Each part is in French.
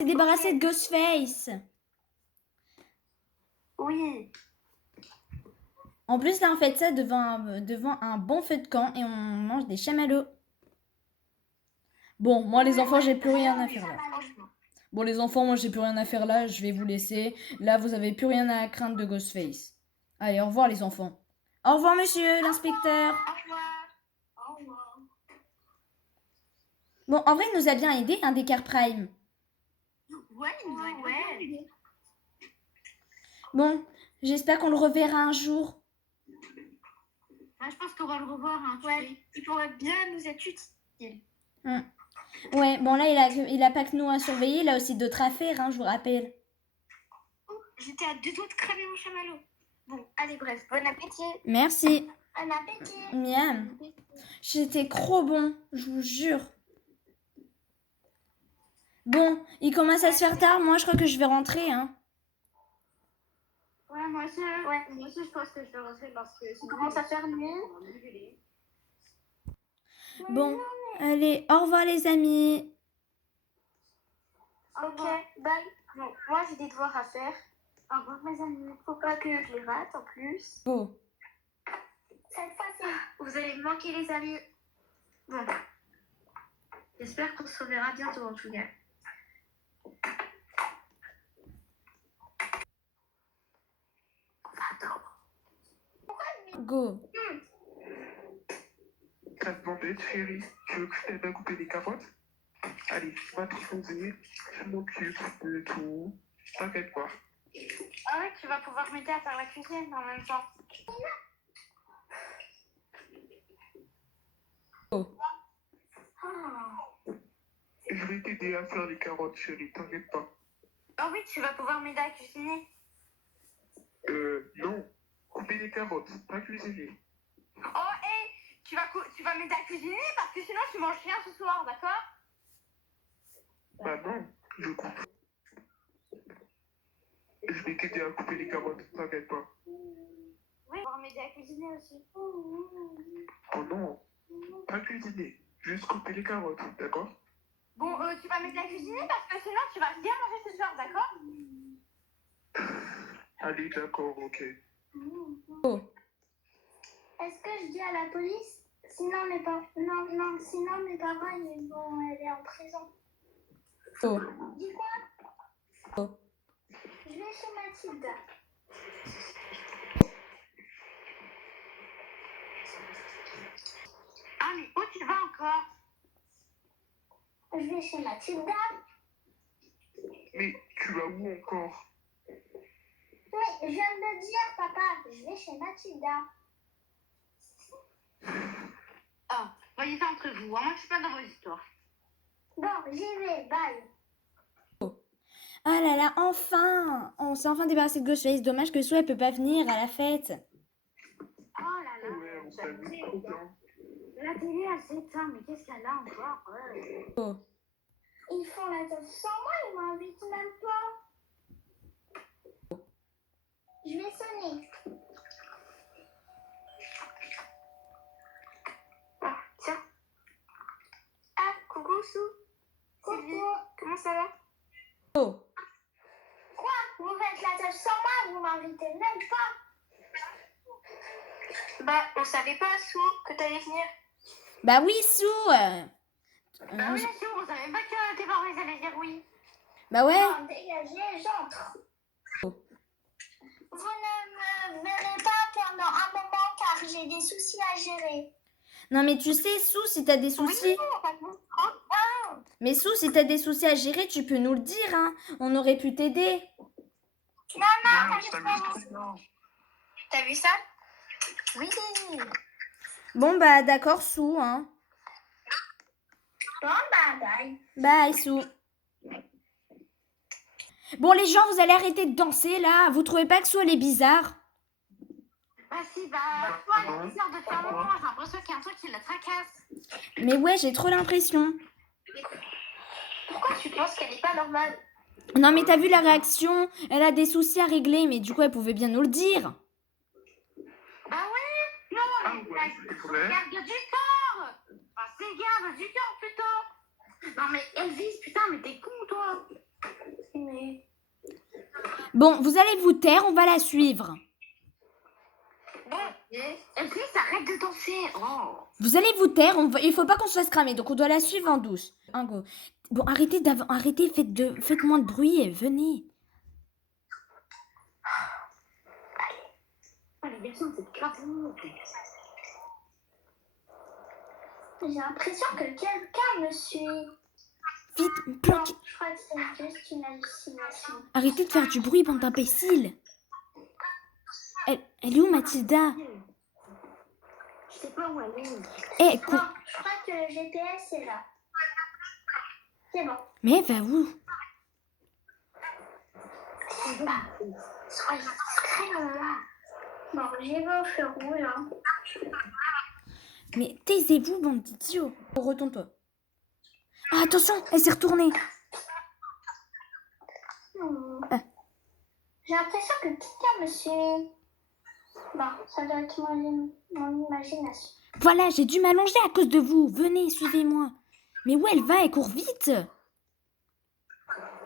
s'est débarrassé de Ghostface. Oui. En plus, là, on fait ça devant un bon feu de camp et on mange des chamallows. Bon, moi, les enfants, j'ai plus rien à faire là. Bon, les enfants, moi, j'ai plus rien à faire là. Je vais vous laisser. Là, vous avez plus rien à craindre de Ghostface. Allez, au revoir, les enfants. Au revoir, monsieur l'inspecteur. Au revoir. Au revoir. Bon, en vrai, il nous a bien aidé, un Descartes Prime. Ouais, il nous a aidé. Bon, j'espère qu'on le reverra un jour. Je pense qu'on va le revoir. Hein, ouais, il pourrait bien nous être utile. Ouais, bon, là, il a pas que nous à surveiller. Il a aussi d'autres affaires, hein, je vous rappelle. Oh, j'étais à 2 doigts de cramer mon chamallow. Bon, allez, bref, bon appétit. Merci. Bon appétit. Miam. C'était trop bon, je vous jure. Bon, il commence à se faire tard. Moi, je crois que je vais rentrer, hein. Ouais, moi aussi, je pense que je vais rentrer parce que on commence à faire nuit. Bon, allez, au revoir les amis. Ok, bye. Bon, moi j'ai des devoirs à faire. Au revoir mes amis. Faut pas que je les rate en plus. Oh. Cette fois-ci, vous allez me manquer les amis. Bon. J'espère qu'on se reverra bientôt en tout cas. Go. Ça te m'embête, chérie. Tu veux que je t'aide à couper des carottes? Allez, va te reposer. Je m'occupe de tout. T'inquiète pas. Ah ouais, tu vas pouvoir m'aider à faire la cuisine en même temps. Oh. Je vais t'aider à faire les carottes, chérie. T'inquiète pas. Ah oui, tu vas pouvoir m'aider à cuisiner. Non. Couper les carottes, pas cuisiner. Oh, hé, tu vas m'aider à cuisiner parce que sinon tu manges rien ce soir, d'accord? Bah non, je coupe. Je vais t'aider à couper les carottes, t'inquiète pas. Oui, tu vas m'aider à cuisiner aussi. Oh non, pas cuisiner. Juste couper les carottes, d'accord? Bon, tu vas m'aider à cuisiner parce que sinon tu vas bien manger ce soir, d'accord? Allez, d'accord, ok. Oh. Est-ce que je dis à la police? Sinon mes parents, sinon mes parents ils vont aller en prison. Oh. Dis quoi? Oh. Je vais chez Mathilda. Ah mais où tu vas encore? Je vais chez Mathilda. Mais tu vas où encore? Oui, je viens de le dire, papa. Je vais chez Mathilda. Ah, voyez ça entre vous, hein. Je suis pas dans vos histoires. Bon, j'y vais, bye. Ah là là, enfin! On s'est enfin débarrassé de Ghostface. Dommage que Sue elle peut pas venir à la fête. Oh là là. Ouais, on s'amuse trop bien. La télé, elle s'éteint, mais qu'est-ce qu'elle a encore? Oh. Ils font la teuf sans moi, ils m'invitent même pas. Je vais sonner. Ah, tiens. Ah, coucou Sou. Coucou. Comment ça va? Oh. Quoi? Vous faites la teuf sans moi, vous m'invitez même pas. Bah, on savait pas, Sou, que t'allais venir. Bah oui, Sue. Bah oui, Sou, on savait pas que tes parents ils allaient dire oui. Bah ouais. Non, dégagez, j'entre. Oh. Vous ne me verrez pas pendant un moment car j'ai des soucis à gérer. Non mais tu sais, Sue, si t'as des soucis... Mais Sue, si t'as des soucis à gérer, tu peux nous le dire, hein. On aurait pu t'aider. Non, t'as vu ça? Oui. Bon bah d'accord, Sue, hein. Bon, bah, bye. Bye, Sue. Bon les gens, vous allez arrêter de danser là. Vous trouvez pas que Sue elle est bizarre? Bah si, toi, elle est bizarre depuis un moment. J'ai l'impression qu'il y a un truc qui la tracasse. Mais ouais, j'ai trop l'impression. Pourquoi tu penses qu'elle n'est pas normale? Non mais t'as vu la réaction? Elle a des soucis à régler, mais du coup elle pouvait bien nous le dire. Bah ouais. Non, mais c'est vrai. garde du corps. Ah, c'est garde du corps plutôt. Non mais Elvis, putain, mais t'es con toi. Bon, vous allez vous taire, on va la suivre. Bon, et puis arrête de danser. Oh. Vous allez vous taire, il faut pas qu'on se fasse cramer, donc on doit la suivre en douce. Un go. Bon, arrêtez, faites moins de bruit et venez. Les garçons, c'est classe. J'ai l'impression que quelqu'un me suit. Vite, Non, planquez. je crois que c'est juste une hallucination. Arrêtez de faire du bruit, bande d'imbéciles. Elle est où, Mathilda? Je sais pas où elle est. Eh, cours. Non, je crois que le GPS est là. C'est bon. Mais elle va où? C'est bon. Soyez discrets là. Bon, j'y vais au feu rouge. Hein. Mais taisez-vous, bande d'idiots. Oh, retourne-toi. Ah, attention, elle s'est retournée. Ah. J'ai l'impression que quelqu'un me suit. Bon, ça doit être mon imagination. Voilà, j'ai dû m'allonger à cause de vous. Venez, suivez-moi. Mais où elle va? Elle court vite. Je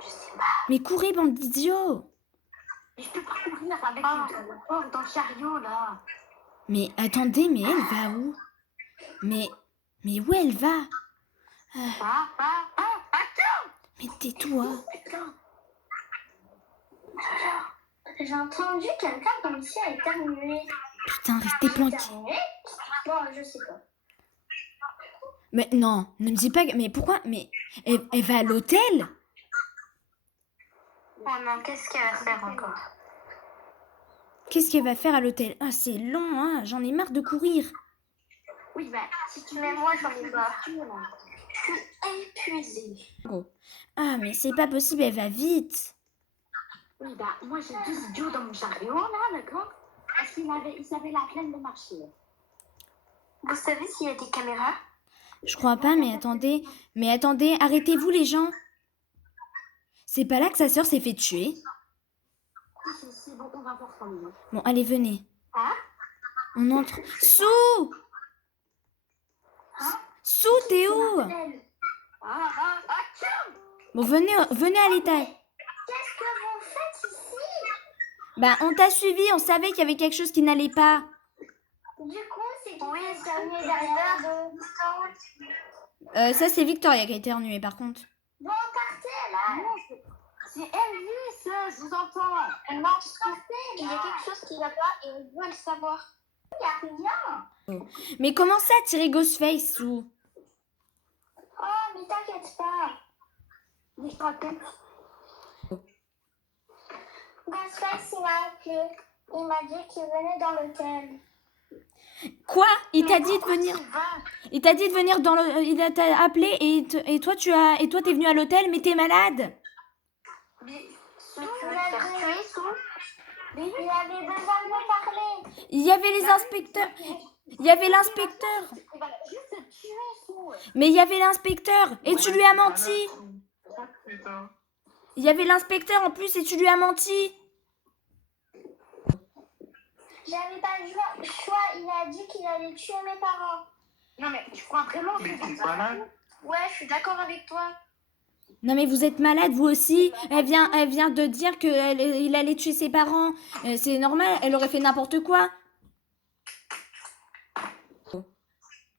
sais pas. Mais courez, bande d'idiots. Mais je peux pas courir avec une dans le chariot là. Mais attendez, mais elle va où? Mais où elle va? Attends! Mais tais-toi. Putain. J'ai entendu quelqu'un comme si elle éternuait. Putain, restez planqués. Éternuer? Bon, je sais pas. Mais non, ne me dis pas... Mais pourquoi? Mais elle va à l'hôtel? Oh non, qu'est-ce qu'elle va faire encore? Qu'est-ce qu'elle va faire à l'hôtel? Ah, c'est long, hein. J'en ai marre de courir. Oui, bah, si tu mets moi, j'en ai marre. Je suis épuisée. Ah, mais c'est pas possible, elle va vite. Oui, bah, moi, j'ai 2 idiots dans mon chariot, là, d'accord? Parce qu'ils avaient la flemme de marcher. Vous savez s'il y a des caméras? Je crois pas, mais attendez. Mais attendez, arrêtez-vous, les gens. C'est pas là que sa sœur s'est fait tuer? Si, bon, on va voir ça. Bon, allez, venez. Hein? On entre. Sous! Hein? Sous, t'es où? Tiens! Bon, venez à l'étage. Qu'est-ce que vous faites ici? Bah, on t'a suivi, on savait qu'il y avait quelque chose qui n'allait pas. Du coup, c'est qui qui a éternué derrière de... Ça, c'est Victoria qui a éternué, par contre. Bon, partez, là! C'est Elvis, je vous entends! Non, partez, il y a quelque chose qui va pas et on doit le savoir. Il n'y a rien! Mais comment ça, tirer Ghostface, Sous? Oh, mais t'inquiète pas! Mais je te rappelle. Ghostface, il m'a appelé. Il m'a dit qu'il venait dans l'hôtel. Quoi? Il t'a dit de venir. Il t'a dit de venir dans le. Il t'a appelé et toi t'es venu à l'hôtel, mais t'es malade. Mais tu veux te faire tuer, Sou? Il avait besoin de me parler. Il y avait les inspecteurs. Il y avait l'inspecteur. Il va juste te tuer, Sou. Mais il y avait l'inspecteur et tu lui as menti. Il y avait l'inspecteur en plus et tu lui as menti. J'avais pas le choix. Il a dit qu'il allait tuer mes parents. Non, mais tu crois vraiment que c'est malade? Ouais, je suis d'accord avec toi. Non mais vous êtes malade vous aussi. Elle vient de dire qu'il allait tuer ses parents. C'est normal, elle aurait fait n'importe quoi.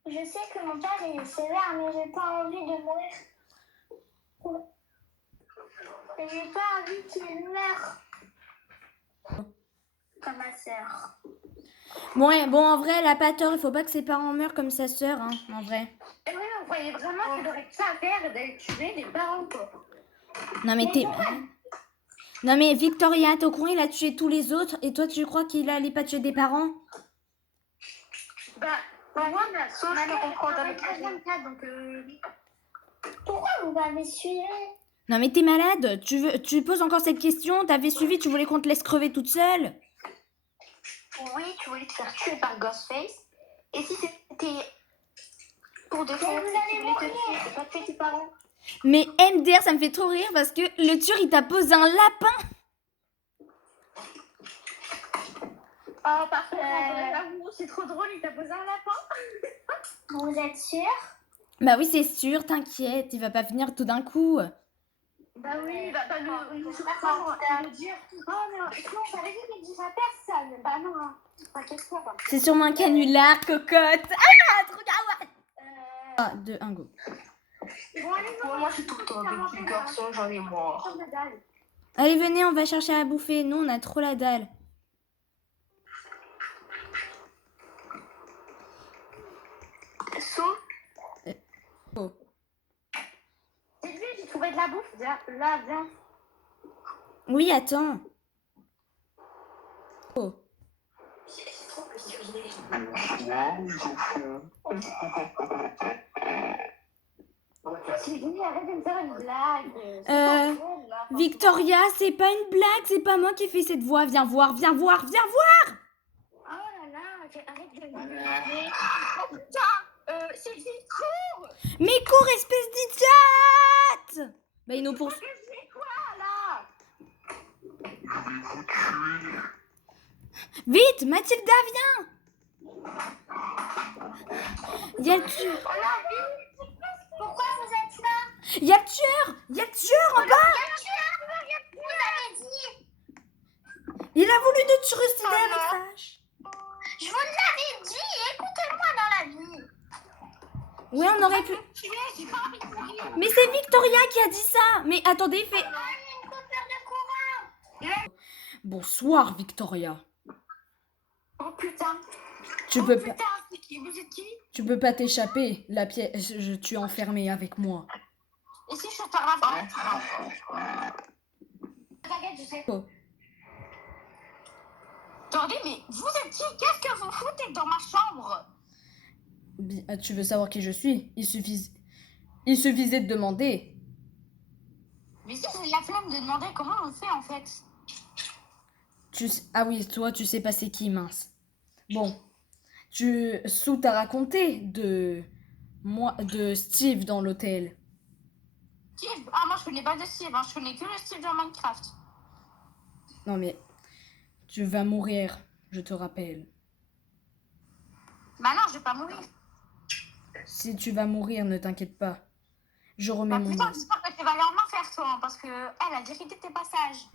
Je sais que mon père est sévère, mais j'ai pas envie de mourir. J'ai pas envie qu'il meure. Comme ma sœur. Bon, en vrai, elle a pas tort. Il faut pas que ses parents meurent comme sa sœur, hein, en vrai. Et oui, on croyait vraiment qu'elle aurait que ça à faire d'aller tuer des parents, quoi. Non mais t'es... Non mais Victoria, t'es au courant, il a tué tous les autres et toi tu crois qu'il allait pas tuer des parents? Bah, moi, ma sauce, je te comprends dans les 24, donc Pourquoi vous m'avez suivi? Non mais t'es malade, tu poses encore cette question, t'avais suivi, tu voulais qu'on te laisse crever toute seule? Oui, tu voulais te faire tuer par Ghostface. Et si c'était pour de fond, tu voulais te tuer, c'est pas tuer tes parents. Mais MDR, ça me fait trop rire parce que le tueur il t'a posé un lapin. Oh, parfait. C'est trop drôle, il t'a posé un lapin. Vous êtes sûr? Bah oui c'est sûr, t'inquiète, il va pas venir tout d'un coup. Bah oui, nous sommes pas pour dire. Oh non, sinon, j'avais dit qu'il ne dise à personne. Bah non, hein. T'inquiète pas. C'est sûrement un canular, cocotte. Ah, regarde. 3, 2, 1, go. Bon, allez, moi, je suis tout le temps avec les garçons, j'en ai marre. Allez, venez, on va chercher à bouffer. Nous, on a trop la dalle. Oh. C'est lui, j'ai trouvé de la bouffe. Là, viens. Oui, attends. Oh. C'est trop plaisir. Bonsoir, les enfants. Sylvie, arrête de me faire une blague. Victoria, c'est pas une blague, c'est pas moi qui fais cette voix. Viens voir, viens voir, viens voir. Oh là là, arrête de me blaguer. Oh putain, Sylvie, cours. Mais cours, espèce d'idiote. Bah, ils nous poursuivent. C'est quoi là? Je vais vous tuer. Vite, Mathilda, viens. Il y a le tueur. On l'a vu. Pourquoi vous êtes là? Il y a le tueur. Il y a le tueur en bas. Vous avez dit. Il a voulu nous trucider avec sa hache. Je vous l'avais dit, écoutez-moi dans la vie. Ouais, on aurait pu. J'ai pas envie de mourir. Mais c'est Victoria qui a dit ça. Mais attendez, il fait... Il y a une coupure de courant. Bonsoir, Victoria. Oh putain. Tu peux pas... Putain, c'est qui? Vous êtes qui? Tu peux pas t'échapper. La pièce, tu es enfermé avec moi. Et si je te rafale? T'inquiète, je sais. Oh. Attendez, mais vous êtes qui? Qu'est-ce que vous foutez dans ma chambre? Tu veux savoir qui je suis? Il suffisait de demander. Mais si j'ai la flemme de demander comment on fait en fait. Ah oui, toi, tu sais pas c'est qui, mince. Bon. Sue t'a raconté de Steve dans l'hôtel. Steve? Ah, moi je connais pas de Steve, hein. Je connais que le Steve de Minecraft. Non mais, tu vas mourir, je te rappelle. Bah non, je vais pas mourir. Si tu vas mourir, ne t'inquiète pas. Je remets Bah mon putain, masque. j'espère que tu vas aller en enfer toi, hein, parce que elle a dirigé tes passages.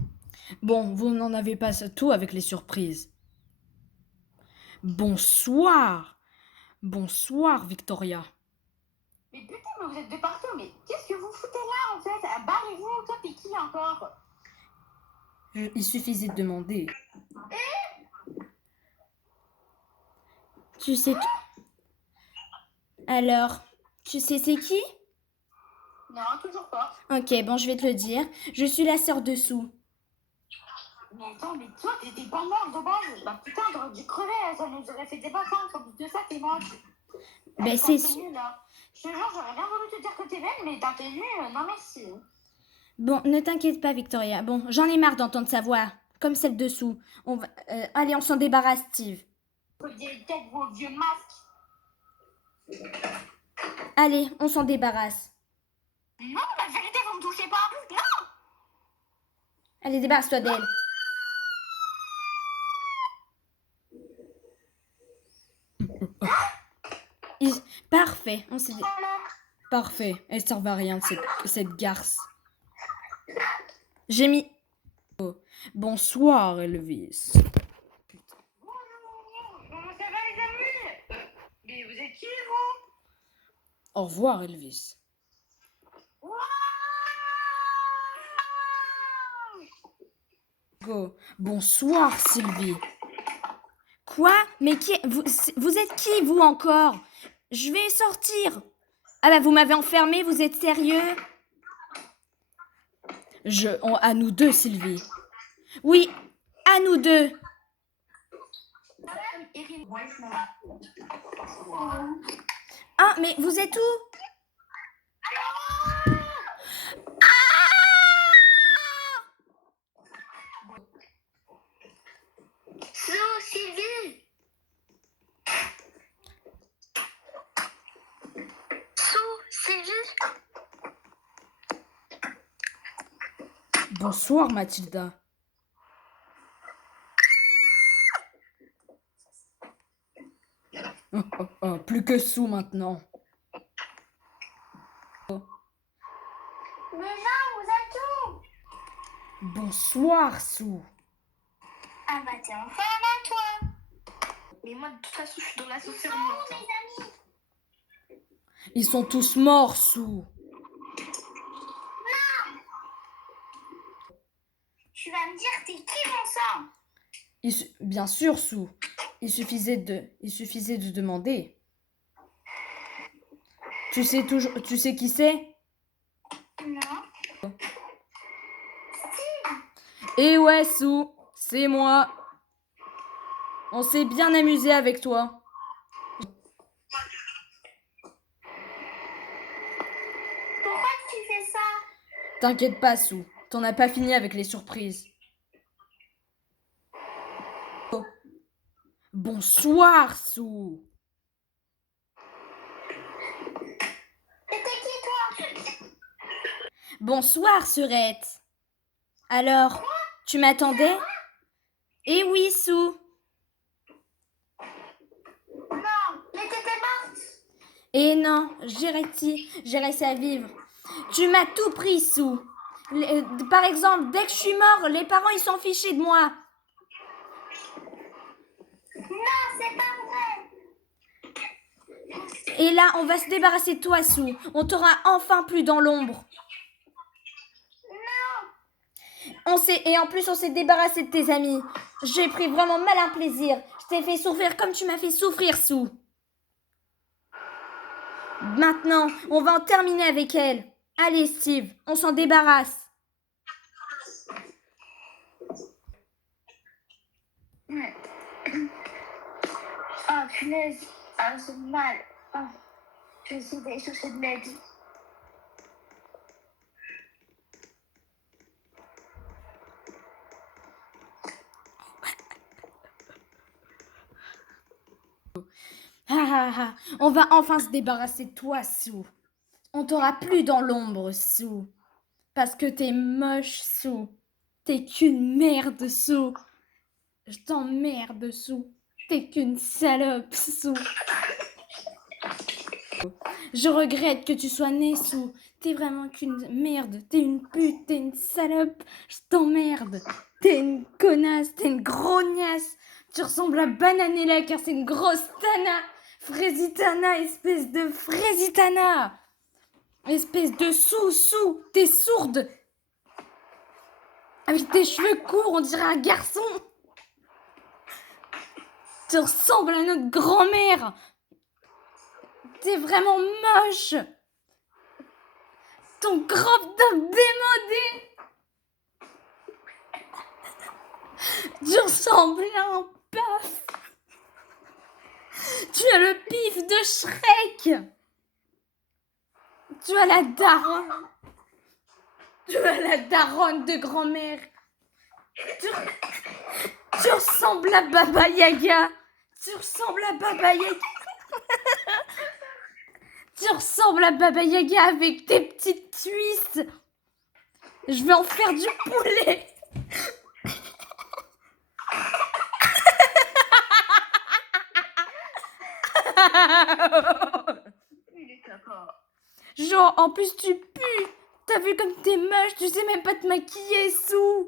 Bon, vous n'en avez pas tout avec les surprises. Bonsoir. Bonsoir, Victoria. Mais putain, mais vous êtes de partout, mais qu'est-ce que vous foutez là en fait? Ah, barrez-vous, toi t'es qui encore? Il suffisait de demander. Tu sais... Alors, tu sais c'est qui? Non, toujours pas. Ok, bon, je vais te le dire. Je suis la sœur de Sue. Mais attends, mais toi t'étais pas mort de base. Bah putain, t'aurais dû crever, ça nous aurait fait des vacances. En plus de ça, t'es moche. Ben c'est... Là. Je te jure, j'aurais bien voulu te dire que t'es belle, mais ta tenue, non merci. Bon, ne t'inquiète pas, Victoria. Bon, j'en ai marre d'entendre sa voix. Comme celle de Sue. Allez, on s'en débarrasse, Steve. Vos vieilles têtes, vos vieux masques. Allez, on s'en débarrasse. Non, la vérité, vous me touchez pas. Non. Allez, débarrasse-toi d'elle. Parfait, on s'est dit... Parfait, elle sert à rien, cette garce. J'ai mis... Oh. Bonsoir, Elvis. Bonjour, comment ça va les amis? Mais vous êtes qui vous? Au revoir, Elvis. Wow. Go. Bonsoir, Sylvie. Quoi? Mais vous êtes qui, vous, encore? Je vais sortir. Ah bah, vous m'avez enfermé, vous êtes sérieux? À nous deux, Sylvie. Oui, à nous deux. Ah, mais vous êtes où? Sylvie. Sylvie. Bonsoir, Mathilda. Plus que Sue maintenant. Mais non, vous êtes où? Bonsoir, Sue. Ah bah t'es enfin là, toi. Mais moi, de toute façon, je suis dans l'ascenseur morte. Mes amis. Ils sont tous morts, Sue. Tu vas me dire, t'es qui, mon sang? Bien sûr, Sue. Il suffisait de demander. Tu sais qui c'est? Non. Eh ouais, Sue, c'est moi. On s'est bien amusé avec toi. Pourquoi tu fais ça? T'inquiète pas, Sue. T'en as pas fini avec les surprises. Oh. Bonsoir, Sue. C'était qui, toi? Bonsoir, Surette. Alors, tu m'attendais? Eh oui, Sue. Non, mais t'étais morte. Eh non, j'ai réussi à vivre. Tu m'as tout pris, Sue. Par exemple, dès que je suis mort, les parents ils s'en fichaient de moi. Non, c'est pas vrai. Et là, on va se débarrasser de toi, Sue. On t'aura enfin plus dans l'ombre. Non. Et en plus, on s'est débarrassé de tes amis. J'ai pris vraiment malin plaisir. Je t'ai fait souffrir comme tu m'as fait souffrir, Sue. Maintenant, on va en terminer avec elle. Allez, Steve, on s'en débarrasse. Ouais. Oh, punaise. Ah, c'est mal. Oh. Je vais essayer d'aller chercher de l'aide. On va enfin se débarrasser de toi, Sue. On t'aura plus dans l'ombre, Sue. Parce que t'es moche, Sue. T'es qu'une merde, Sue. Je t'emmerde, Sue. T'es qu'une salope, Sue. Je regrette que tu sois née, Sue. T'es vraiment qu'une merde. T'es une pute, t'es une salope. Je t'emmerde. T'es une connasse, t'es une grognasse. Tu ressembles à Bananella car c'est une grosse tana. Frésitana, espèce de Frésitana. Espèce de sous, t'es sourde. Avec tes cheveux courts, on dirait un garçon. Tu ressembles à notre grand-mère. T'es vraiment moche. Ton crop top démodé. Tu ressembles à un paf. Tu as le pif de Shrek. Tu as la daronne. Tu as la daronne de grand-mère. Tu ressembles à Baba Yaga. Tu ressembles à Baba Yaga. Tu ressembles à Baba Yaga avec tes petites cuisses. Je vais en faire du poulet. Genre, en plus tu pues. T'as vu comme t'es moche, tu sais même pas te maquiller, Sue.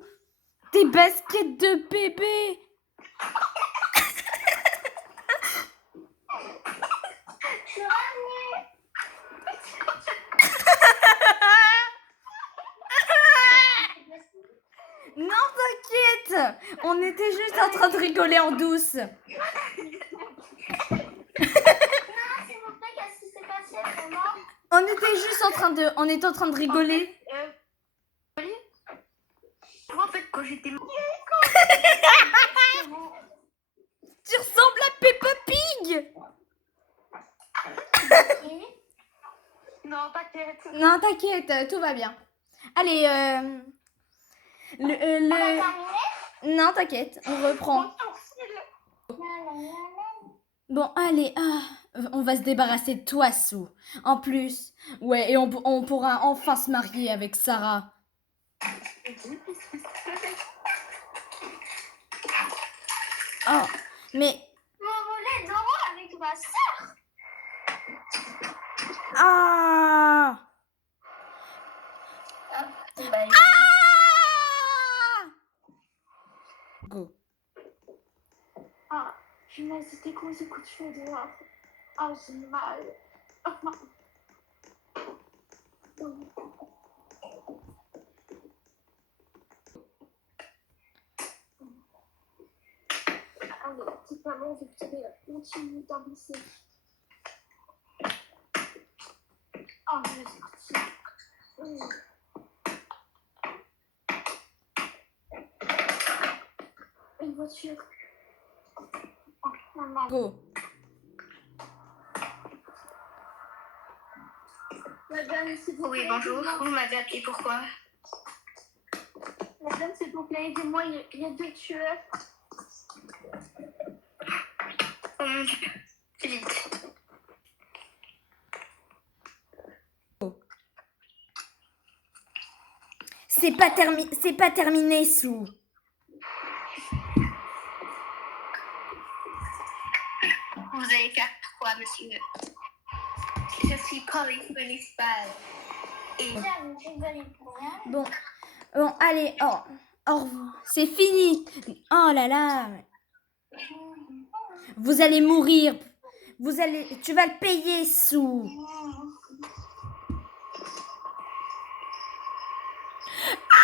Tes baskets de bébé. Je suis revenue. Non, t'inquiète. On était juste en train de rigoler en douce. Non, s'il vous plaît, qu'est-ce qui s'est passé, vraiment? On était juste en train de rigoler. En fait, quand j'étais... Tu ressembles à Peppa Pig. Non, t'inquiète. Non, t'inquiète, tout va bien. Allez, On a terminé? Non, t'inquiète, on reprend. Bon, allez, on va se débarrasser de toi, Sue. En plus, ouais, et on pourra enfin se marier avec Sarah. Oh, mais... Vous voulez Doro avec ma soeur? Ah! Bah, Punaise, c'était quoi ces coups de feu dehors? Oh, j'ai mal. Allez, petite maman, je vais te continuer d'avancer. Oh, je vais sortir. Une voiture. Oh, maman. Go. Madame, s'il vous plaît. Oui, bonjour. Vous m'avez appelé pourquoi? Madame, s'il vous plaît, aidez-moi, il y a 2 tueurs. Oh mon Dieu. Vite. C'est pas terminé, Sue. Vous allez faire quoi, monsieur? Je suis police municipale. Et Madame, je ne valais pour rien. Bon, allez, au revoir. C'est fini. Oh là là. Vous allez mourir. Tu vas le payer, Sue. Ah!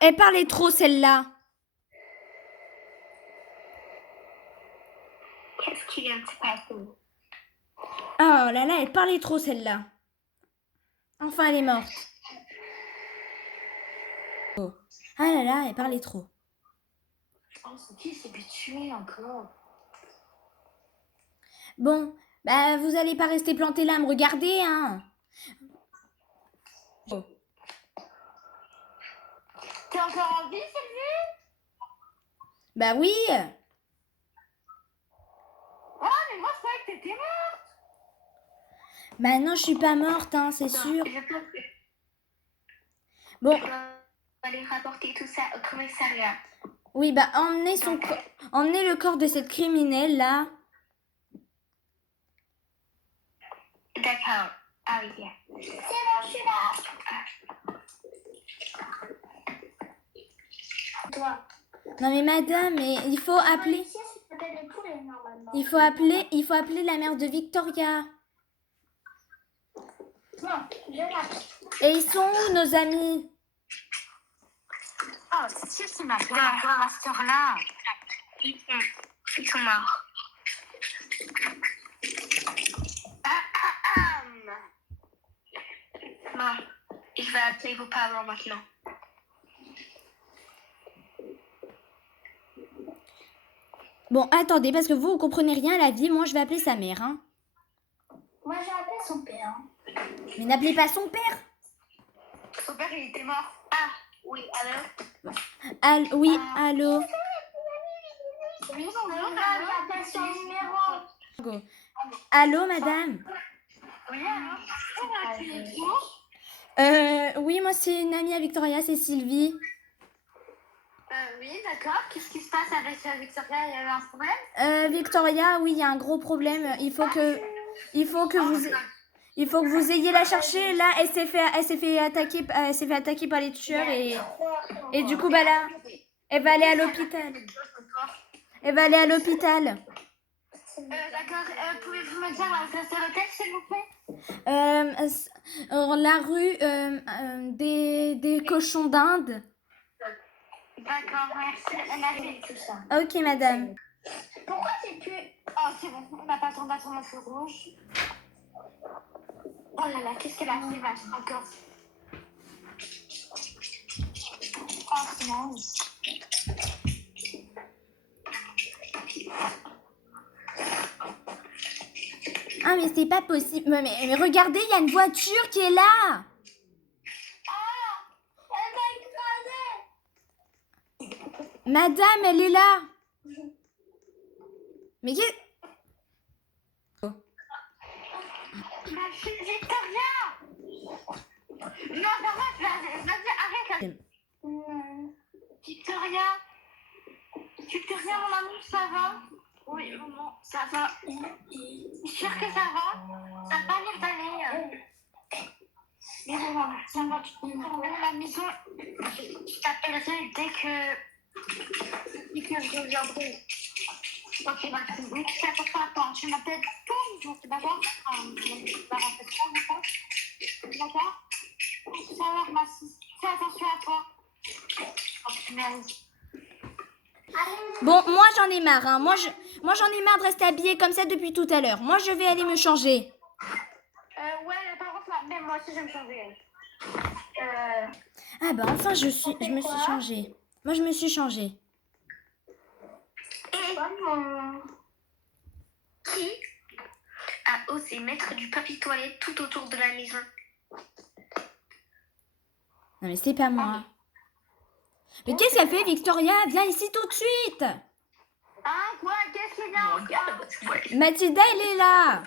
Elle parlait trop, celle-là. qu'est-ce qui vient de se passer? Oh là là, elle parlait trop, celle-là. Enfin, elle est morte. Oh. Ah là là, elle parlait trop. Oh, c'est qui s'est fait tuer encore? Bon, bah vous allez pas rester planté là à me regarder, hein. Oh. T'es encore en vie, Sylvie? Bah oui. Oh, mais moi, je croyais que t'étais morte. Bah non, je suis pas morte, hein, c'est sûr. Bon, Je dois aller rapporter tout ça au commissariat. oui, bah emmenez le corps de cette criminelle là. D'accord. Ah oui, bien. C'est bon, je suis là. Toi. Non mais madame, mais il faut appeler. Ici, ça s'appelle les poulets, normalement. Il faut appeler la mère de Victoria. Non, je l'appelle. Et ils sont où nos amis? Oh, c'est qui m'appelle encore à cette heure-là? Ils sont morts. Bon, je vais appeler vos parents maintenant. Bon, attendez, parce que vous comprenez rien à la vie. Moi, je vais appeler sa mère, hein. Moi, j'ai appelé son père. Mais n'appelez pas son père. Son père, il était mort. Ah, oui, alors? Oui, allô. Oui, bonjour, j'appelle son numéro. Go. Allô, madame. Oui, alors? Oui, moi, c'est une amie à Victoria, c'est Sylvie. Oui, d'accord. Qu'est-ce qui se passe avec Victoria? Il y avait un problème? Victoria, oui, il y a un gros problème. Il faut que vous ayez la chercher. Là, elle s'est fait attaquer par les tueurs et du coup, bah là, elle va aller à l'hôpital. D'accord. Pouvez-vous me dire l'adresse de l'hôtel, s'il vous plaît? La rue des cochons d'Inde. D'accord, merci. Merci, tout ça. Ok, madame. Pourquoi c'est plus... Oh, c'est bon, on n'a pas le temps d'attendre le feu rouge. Oh là là, qu'est-ce qu'elle a fait, vache, encore? Oh, non. Ah, mais c'est pas possible. Mais regardez, il y a une voiture qui est là. Ah, elle m'a écrasée. Madame, elle est là. Mais qu'est... Ma fille Victoria. Non, vas-y, arrête. Victoria, mon amour, ça va? Oui, maman, ça va. Sûr que ça va? Ça va pas l'air d'aller. la maison, je t'appellerai dès que je reviendrai. Ok, merci. Mais tu fais attention à toi. Tu m'appelles tous les jours, d'accord? D'accord? Tout à l'heure, Massis. Fais attention à toi. Oh, merde. Bon, moi j'en ai marre, hein. Moi j'en ai marre de rester habillée comme ça depuis tout à l'heure. Moi je vais aller me changer. Ouais, par contre, même moi aussi, je vais me changer. Ah bah enfin je me suis changée. Moi je me suis changée. Et qui a osé mettre du papier toilette tout autour de la maison? Non mais c'est pas moi. Mais qu'est-ce qu'elle fait, Victoria? Viens ici tout de suite. Ah, quoi? Qu'est-ce qu'il y a encore? Mathilda, elle est là.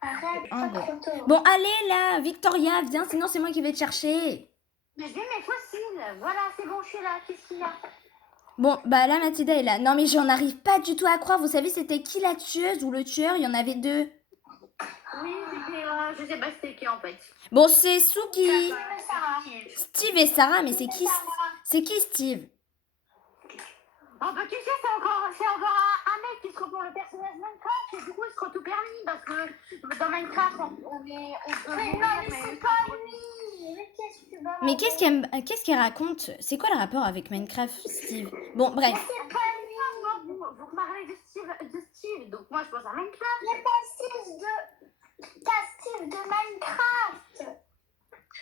Arrête, Ah, pas trop tôt. Bon, allez là, Victoria, viens, sinon c'est moi qui vais te chercher. Mais j'ai mes fossiles. Voilà, c'est bon, je suis là. Qu'est-ce qu'il y a? Bon, bah là, Mathilda est là. Non mais j'en arrive pas du tout à croire. Vous savez, c'était qui la tueuse ou le tueur? Il y en avait deux. Oui, c'était, je sais pas c'était qui en fait. Bon, c'est Suki. Sarah. Steve et Sarah, mais c'est qui Steve? Oh bah tu sais, c'est encore un mec qui se prend pour le personnage Minecraft et du coup il se croit tout permis parce que dans Minecraft on peut mourir, mais c'est pas lui. Mais qu'est-ce qu'elle raconte? C'est quoi le rapport avec Minecraft, Steve? Bon, bref. C'est pas lui. Vous parlez de Steve, donc moi je pense à Minecraft. Mais pas Steve de Minecraft.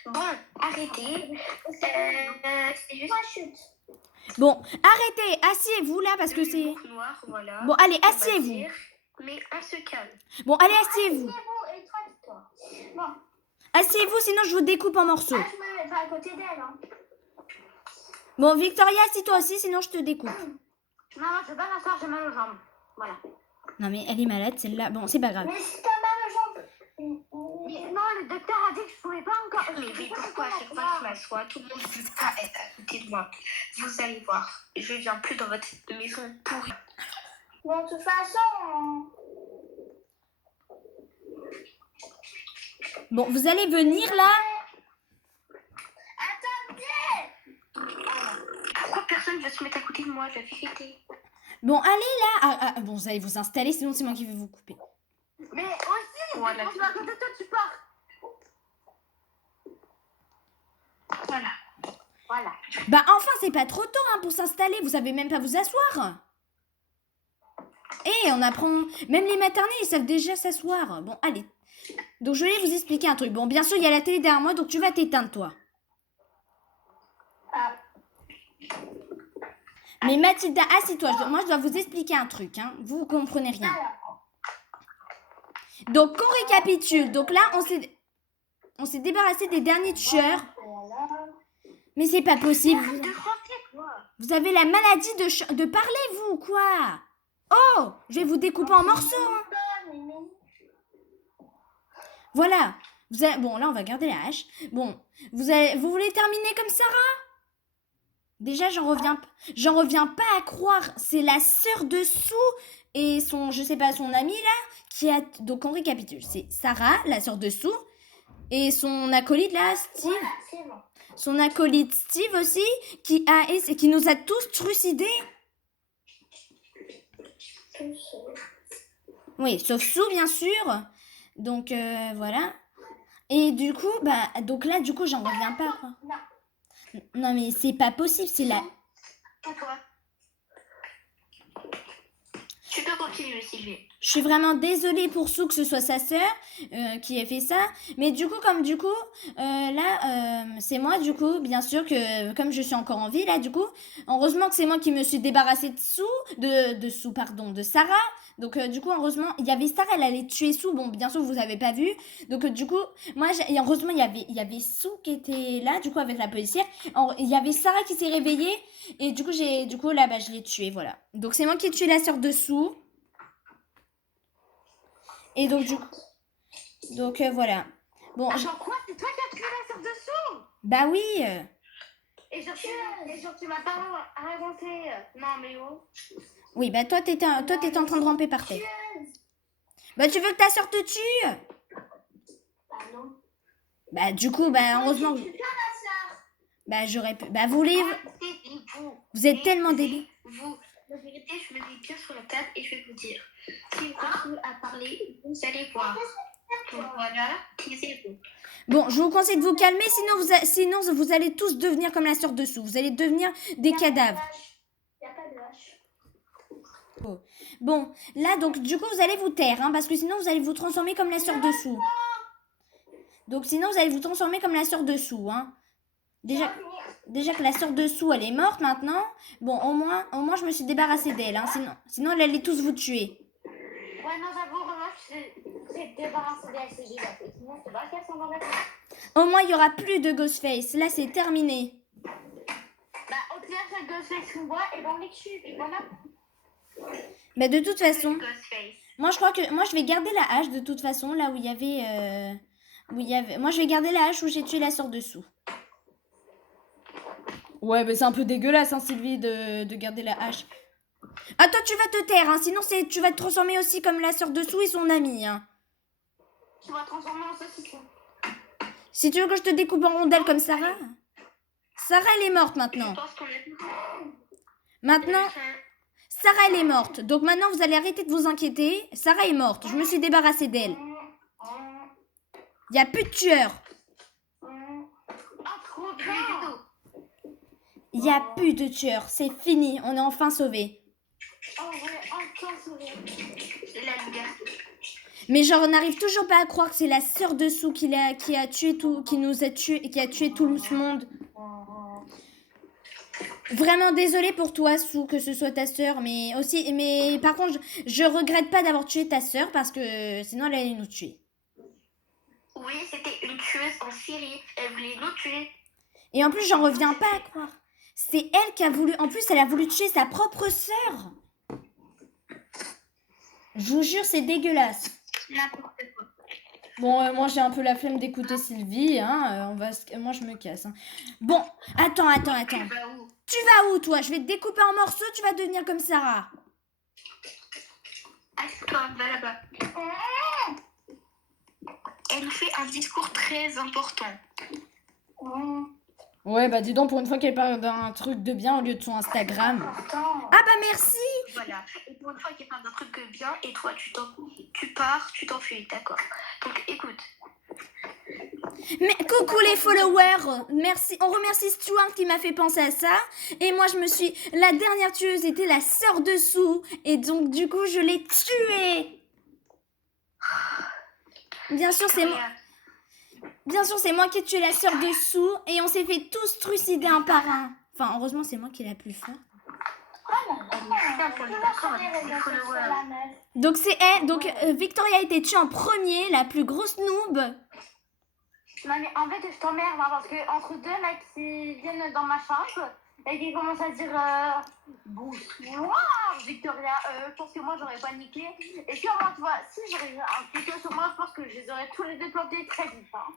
Bon, arrêtez. C'est juste une chute. Bon, arrêtez, asseyez-vous là parce que c'est... Noir, voilà. Bon, allez, asseyez-vous. Mais on se calme. Bon, allez, asseyez-vous. Et toi. Bon. Asseyez-vous, sinon je vous découpe en morceaux. Ah, je me mets pas à côté d'elle. Hein. Bon, Victoria, assieds-toi aussi, sinon je te découpe. Non, je vais pas m'asseoir, j'ai mal aux jambes. Voilà. Non mais elle est malade, celle-là. Bon, c'est pas grave. Mais si t'as mal aux jambes. Non, le docteur a dit que je pouvais pas encore. Mais pourquoi à chaque fois que je m'assois, tout le monde ne veut pas être à côté de moi? Vous allez voir, je viens plus dans votre maison pourrie. Bon, de toute façon. Bon, vous allez venir là? Attendez! Pourquoi personne veut se mettre à côté de moi, la vérité? Bon, allez là. Bon, vous allez vous installer, sinon c'est moi qui vais vous couper. Mais aussi, Voilà. quand tu vas à côté de toi, tu pars. Voilà. Bah enfin, c'est pas trop tôt hein, pour s'installer. Vous savez même pas vous asseoir. Et on apprend... Même les maternelles, ils savent déjà s'asseoir. Bon, allez. Donc, je vais vous expliquer un truc. Bon, bien sûr, il y a la télé derrière moi, donc tu vas t'éteindre, toi. Ah. Mais Mathilda, assieds-toi. Moi, je dois vous expliquer un truc. Hein. Vous comprenez rien. Donc, qu'on récapitule. Donc là, on s'est débarrassé des derniers tueurs. Mais c'est pas possible. De français, quoi. Vous avez la maladie de parler, vous, quoi. Oh, je vais vous découper en morceaux. Hein. Voilà. Bon, là, on va garder la hache. Bon, vous voulez terminer comme Sarah? Déjà, j'en reviens pas à croire. C'est la sœur de Sue et son, je sais pas, son ami là, qui a... Donc, on récapitule. C'est Sarah, la sœur de Sue, et son acolyte là, Steve. Voilà, c'est bon. Son acolyte Steve aussi, qui nous a tous trucidés. Oui, sauf Sue, bien sûr. Donc, voilà. Et du coup, donc là, du coup, j'en reviens pas, quoi. Non, mais c'est pas possible, c'est la... À toi. Tu peux continuer, Sylvie. Je suis vraiment désolée pour Sue que ce soit sa sœur qui ait fait ça. Mais du coup, c'est moi, du coup, bien sûr que comme je suis encore en vie, là, du coup, heureusement que c'est moi qui me suis débarrassée de Sarah. Donc, du coup, heureusement, il y avait Sarah, elle allait tuer Sue. Bon, bien sûr, vous avez pas vu. Donc, du coup, heureusement, il y avait Sue qui était là, du coup, avec la policière. Il y avait Sarah qui s'est réveillée. Et du coup, je l'ai tuée, voilà. Donc, c'est moi qui ai tué la sœur de Sue. Et donc, voilà. Bon, Attends, quoi? C'est toi qui as tué la sœur de Sue? bah oui. Et genre, tu m'as pas raconté. Non, mais oh. Oui, bah toi, t'étais en train de ramper par terre. Bah, tu veux que ta sœur te tue? Bah du coup, bah heureusement. Je suis bien ma soeur. Bah j'aurais pu. Bah vous les. Vous êtes tellement débiles. Vous, la vérité, je me mets bien sur la table et je vais vous dire. Si vous continuez à parler, vous allez voir. Donc voilà, taisez-vous. Bon, je vous conseille de vous calmer, sinon vous allez tous devenir comme la sœur dessous. Vous allez devenir des cadavres. Il n'y a pas de hache. Bon, là, donc, du coup, vous allez vous taire, hein, parce que sinon, vous allez vous transformer comme la sœur dessous. Donc, sinon, vous allez vous transformer comme la sœur dessous, hein. Déjà que la sœur dessous, elle est morte maintenant. Bon, au moins, je me suis débarrassée d'elle, hein. Sinon, elle allait tous vous tuer. Ouais, non, j'avoue, remarque, c'est débarrassé d'elle, c'est giga. Sinon, c'est pas qu'elle s'en va mettre. Au moins, il n'y aura plus de Ghostface. Là, c'est terminé. Bah, au pire, c'est le Ghostface qu'on voit, et ben on les tue, et voilà. Mais de toute façon, Ghostface. moi, je vais garder la hache, de toute façon, là où il y avait... Moi, je vais garder la hache où j'ai tué la sœur dessous. Ouais, mais c'est un peu dégueulasse, hein, Sylvie, de garder la hache. Ah, toi, tu vas te taire, hein, sinon tu vas te transformer aussi comme la sœur dessous et son amie, hein. Tu vas transformer en saucisson. Si tu veux que je te découpe en rondelles comme Sarah. Sarah, elle est morte maintenant. Je pense qu'on a Maintenant, Sarah, elle est morte. Donc maintenant, vous allez arrêter de vous inquiéter. Sarah est morte. Je me suis débarrassée d'elle. Il n'y a plus de tueurs. Ah, trop bien. Il n'y a plus de tueurs. C'est fini. On est enfin sauvés. Oh, ouais, enfin sauvé. la liberté. Mais genre, on n'arrive toujours pas à croire que c'est la sœur dessous qui a tué tout, qui nous a tué, qui a tué tout le monde. Vraiment désolée pour toi, Sou, que ce soit ta sœur, mais par contre, je regrette pas d'avoir tué ta sœur parce que sinon elle allait nous tuer. Oui, c'était une tueuse en série. Elle voulait nous tuer. Et en plus, j'en reviens pas à croire. C'est elle qui a voulu. En plus, elle a voulu tuer sa propre sœur. Je vous jure, c'est dégueulasse. N'importe quoi. Bon, moi j'ai un peu la flemme d'écouter Sylvie, hein. Moi je me casse. Hein. Bon, attends. Tu vas où? Tu vas où toi? Je vais te découper en morceaux, tu vas devenir comme Sarah. Assieds-toi, va là-bas. Elle nous fait un discours très important. Ouais, bah dis donc, pour une fois qu'elle parle d'un truc de bien au lieu de son Instagram. Ah bah merci. Voilà. Et pour une fois qu'elle parle d'un truc de bien, et toi, tu t'enfuis, d'accord. Donc écoute. Mais coucou les followers. Merci, on remercie Stuart qui m'a fait penser à ça. Et moi la dernière tueuse était la sœur dessous. Et donc du coup, je l'ai tuée. Bien sûr, c'est moi qui ai tué la sœur dessous et on s'est fait tous trucider un par un. Enfin, heureusement, c'est moi qui ai la plus forte. Donc c'est elle. Donc Victoria a été tuée en premier, la plus grosse noob. Non mais en fait je t'emmerde hein, parce que entre deux mecs qui viennent dans ma chambre et qui commencent à dire bonsoir Victoria, je pense que moi j'aurais paniqué et puis moi tu vois si j'aurais un couteau sur moi je pense que je les aurais tous les deux plantés très vite hein.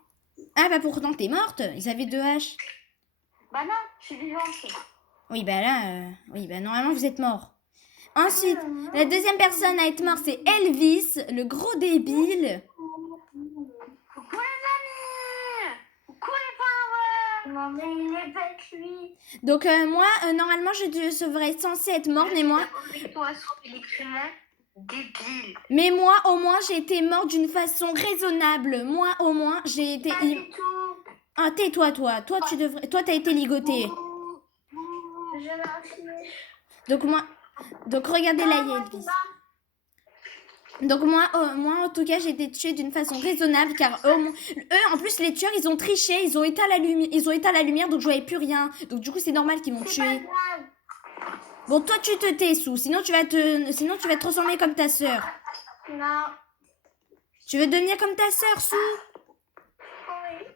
Ah bah pourtant t'es morte, ils avaient 2 haches. Bah non, je suis vivante. Oui bah là, oui bah normalement vous êtes mort. Ensuite, la deuxième personne à être morte c'est Elvis, le gros débile. Coucou les amis. Coucou les parents. Non mais il est bête lui. Donc moi, normalement je serais censée être morte, mais moi... Débile. Mais moi, au moins, j'ai été morte d'une façon raisonnable. Moi, au moins, j'ai été... Pas du tout. Ah, tais-toi, toi. Toi, t'as été ligoté. Je m'affiche. Donc regardez là, Elvis. Donc moi, en tout cas, j'ai été tuée d'une façon raisonnable, car eux, en plus, les tueurs, ils ont triché, ils ont éteint la lumière, donc je voyais plus rien. Donc du coup, c'est normal qu'ils m'ont tué. Bon, toi, tu te tais, Sou, sinon tu vas te transformer comme ta sœur. Non. Tu veux devenir comme ta sœur, Sou? Oui.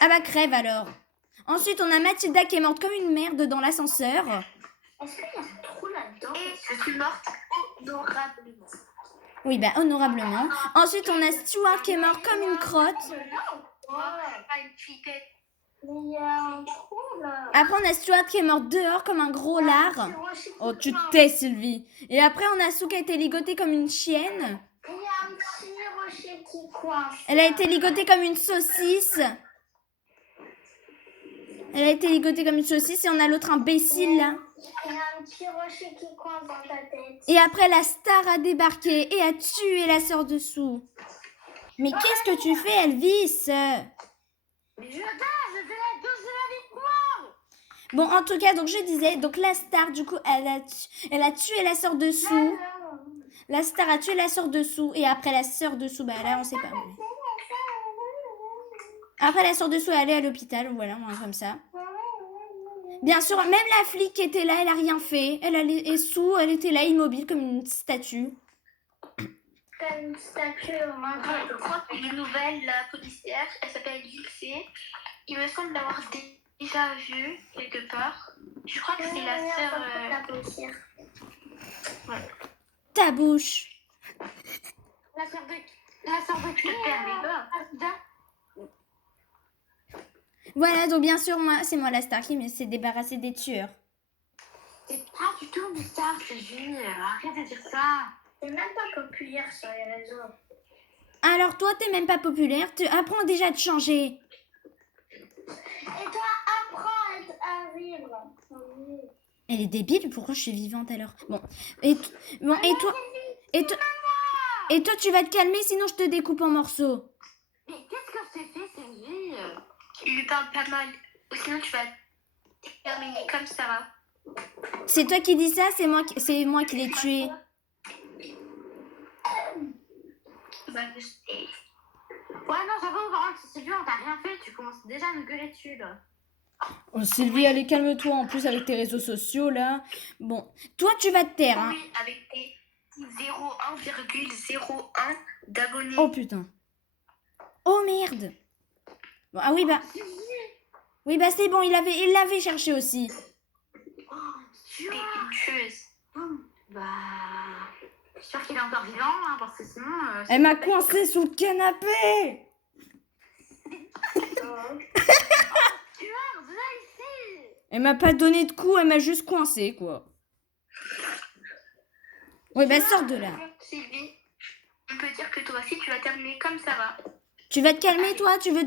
Ah bah crève alors. Ensuite, on a Mathilda qui est morte comme une merde dans l'ascenseur. Est-ce qu'il y a un trou là-dedans? Et je suis morte honorablement. Oui, bah honorablement. Ensuite, on a Stuart qui est mort comme une crotte. Pas une pipette. Mais il y a un trou là. Après, on a Stuart qui est mort dehors comme un gros lard. Oh, tu te tais, Sylvie. Et après, on a Sou qui a été ligotée comme une chienne. Il y a un petit rocher qui coince. Elle a été ligotée comme une saucisse. Elle a été ligotée comme une saucisse et on a l'autre imbécile là. Il y a un petit rocher qui coince dans ta tête. Et après, la star a débarqué et a tué la sœur dessous. Mais qu'est-ce que tu fais, Elvis? Mais je fais la deuxième avec moi. Bon, en tout cas, donc je disais, donc la star, du coup, elle a tué la sœur dessous. La star a tué la sœur dessous. Et après, la sœur dessous, bah là, on sait pas où elle est. Après, la sœur dessous, elle est à l'hôpital. Voilà, comme ça. Bien sûr, même la flic qui était là, elle a rien fait. Et sous, elle était là, immobile, comme une statue. Comme une statue au moins. Je crois que les nouvelles, la policière, elle s'appelle Luxé. Il me semble l'avoir déjà vue quelque part. Je crois que c'est la sœur. Ta bouche. La sœur de qui? Voilà, donc bien sûr, moi, c'est moi la star qui s'est débarrassée des tueurs. C'est pas du tout une star, c'est Julie. Arrête de dire ça. C'est même pas populaire sur les réseaux. Alors toi, t'es même pas populaire. Apprends déjà à te changer. Et toi, apprends à vivre. Oui. Elle est débile, pourquoi je suis vivante alors? Bon, et toi, tu vas te calmer, sinon je te découpe en morceaux. Mais qu'est-ce que je t'ai fait, Sylvie? Il lui parle pas mal. Ou sinon, tu vas terminer comme ça va. C'est toi qui dis ça, c'est moi qui l'ai tué. Bah, je sais. Ouais, non, j'avoue, par contre, Sylvie, on t'a rien fait. Tu commences déjà à me gueuler dessus, là. Oh Sylvie, allez, calme-toi, en plus avec tes réseaux sociaux là. Bon, toi tu vas te taire, hein. Oui, avec tes 0,1,01 d'abonnés. Oh putain. Oh merde. Bon, ah oui, bah. Oui, bah c'est bon, il l'avait cherché aussi. T'es une tueuse. Bah. J'espère qu'il est encore vivant, hein, parce que sinon. Elle m'a coincée sous le canapé. Tueur, viens ici. Elle m'a pas donné de coup, elle m'a juste coincée, quoi. Oui, bah sors de là. Sylvie, on peut dire que toi aussi, tu vas terminer comme ça va. Tu vas te calmer, toi? Tu veux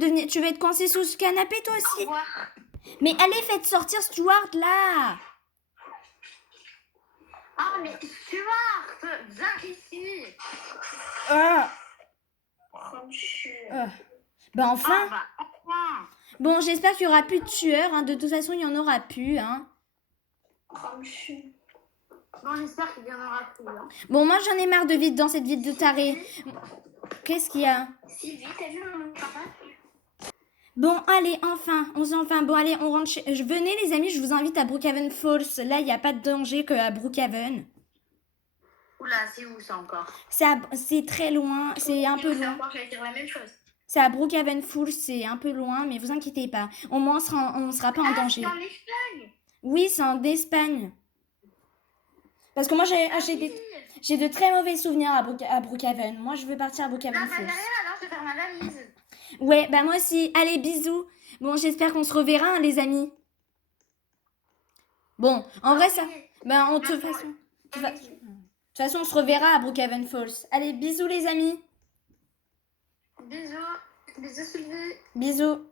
être coincée sous ce canapé, toi Au aussi? revoir. Mais allez, faites sortir Stuart, là. Ah, mais Stuart, viens ici. Ah. Franchement. Ah. Bah enfin. Ah, bah, enfin. Bon, j'espère qu'il y aura plus de tueurs, hein. De toute façon, il y en aura plus, hein. Franchement. Bon, j'espère qu'il y en aura plus, hein. Bon, moi, j'en ai marre de vivre dans cette ville de taré. Qu'est-ce qu'il y a? Sylvie, t'as vu mon papa? Bon, allez, enfin. Bon, allez, on rentre chez... Venez, les amis, je vous invite à Brookhaven Falls. Là, il n'y a pas de danger qu'à Brookhaven. Oula, c'est où ça encore? C'est très loin, c'est un peu C'est loin. encore, j'allais dire la même chose. C'est à Brookhaven Falls, c'est un peu loin, mais vous inquiétez pas. Au moins, on sera pas en danger. C'est en Espagne. Oui, c'est en Espagne. Parce que moi, j'ai de très mauvais souvenirs à Brookhaven. Moi, je veux partir à Brookhaven Ah, bah, Falls. derrière, alors, je vais faire ma valise. Ouais, bah moi aussi. Allez, bisous. Bon, j'espère qu'on se reverra, hein, les amis. Bon, en vrai, ça... Bah, de toute façon, on se reverra à Brookhaven Falls. Allez, bisous, les amis. Bisous. Bisous, Sylvie. Bisous.